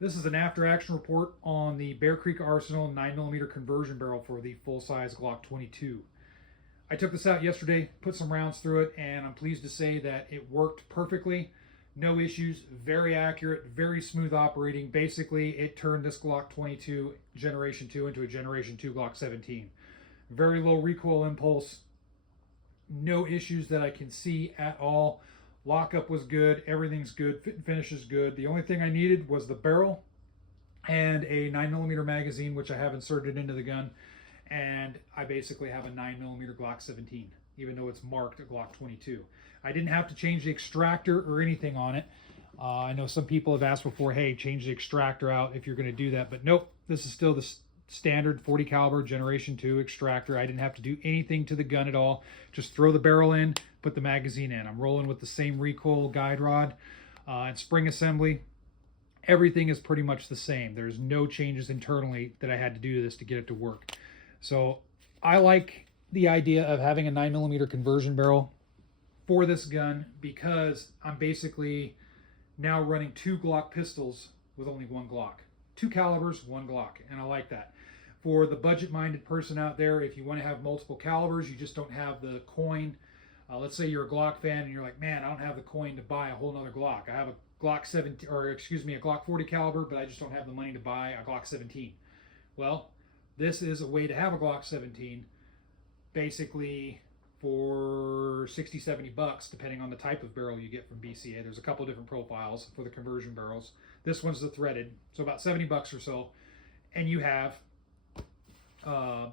This is an after-action report on the Bear Creek Arsenal 9mm conversion barrel for the full-size Glock 22. I took this out yesterday, put some rounds through it, and I'm pleased to say that it worked perfectly. No issues, very accurate, very smooth operating. Basically, it turned this Glock 22 Generation 2 into a Generation 2 Glock 17. Very low recoil impulse, no issues that I can see at all. Lockup was good, everything's good, fit and finish is good. The only thing I needed was the barrel and a 9mm magazine, which I have inserted into the gun. And I basically have a 9mm Glock 17, even though it's marked a Glock 22. I didn't have to change the extractor or anything on it. I know some people have asked before, hey, change the extractor out if you're going to do that. But nope, this is still the standard 40 caliber Generation 2 extractor. I didn't have to do anything to the gun at all. Just throw the barrel in, put the magazine in. I'm rolling with the same recoil guide rod and spring assembly. Everything is pretty much the same. There's no changes internally that I had to do to this to get it to work. So I like the idea of having a 9mm conversion barrel for this gun because I'm basically now running 2 Glock pistols with only 1 Glock. 2 calibers, 1 Glock, and I like that. For the budget-minded person out there, if you want to have multiple calibers, you just don't have the coin. Let's say you're a Glock fan and you're like, man, I don't have the coin to buy a whole nother Glock. I have a Glock 17, or excuse me, a Glock 40 caliber, but I just don't have the money to buy a Glock 17. Well, this is a way to have a Glock 17, basically for 60, 70 bucks, depending on the type of barrel you get from BCA. There's a couple different profiles for the conversion barrels. This one's the threaded, so about 70 bucks or so. And you have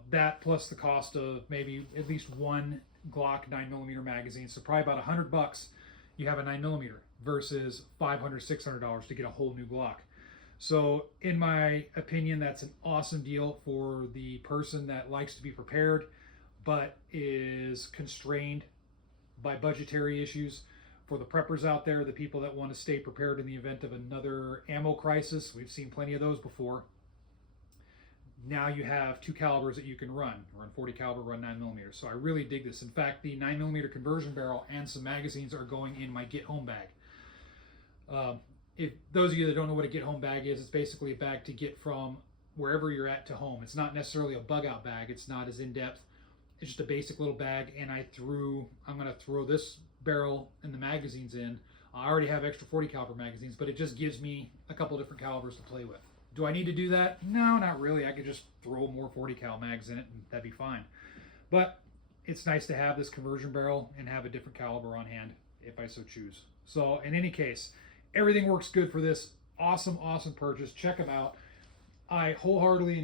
that plus the cost of maybe at least 1 Glock 9mm magazine. So probably about 100 bucks, you have a 9mm versus $500, $600 to get a whole new Glock. So in my opinion, that's an awesome deal for the person that likes to be prepared but is constrained by budgetary issues. For the preppers out there, the people that want to stay prepared in the event of another ammo crisis, we've seen plenty of those before. Now you have 2 calibers that you can run 40 caliber, run 9mm. So I really dig this. In fact, the 9mm conversion barrel and some magazines are going in my get home bag. If those of you that don't know what a get home bag is, it's basically a bag to get from wherever you're at to home. It's not necessarily a bug out bag. It's not as in depth. It's just a basic little bag, and I'm going to throw this barrel and the magazines in. I already have extra 40 caliber magazines, but it just gives me a couple different calibers to play with. Do I need to do that? No, not really. I could just throw more 40 cal mags in it and that'd be fine. But it's nice to have this conversion barrel and have a different caliber on hand if I so choose. So in any case, everything works good for this. Awesome, awesome purchase. Check them out. I wholeheartedly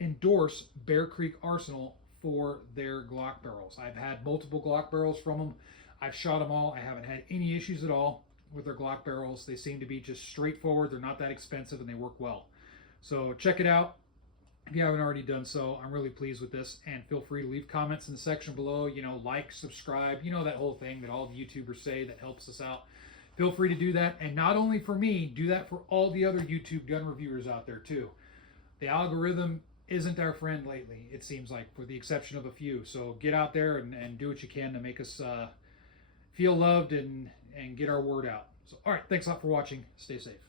endorse Bear Creek Arsenal for their Glock barrels. I've had multiple Glock barrels from them. I've shot them all. I haven't had any issues at all with their Glock barrels. They seem to be just straightforward. They're not that expensive and they work well. So check it out if you haven't already done so. I'm really pleased with this, and feel free to leave comments in the section below. You know, like, subscribe, you know, that whole thing that all the YouTubers say that helps us out. Feel free to do that, and not only for me, do that for all the other YouTube gun reviewers out there too. The algorithm isn't our friend lately, it seems like, with the exception of a few. So get out there and do what you can to make us feel loved and get our word out. So, all right, thanks a lot for watching. Stay safe.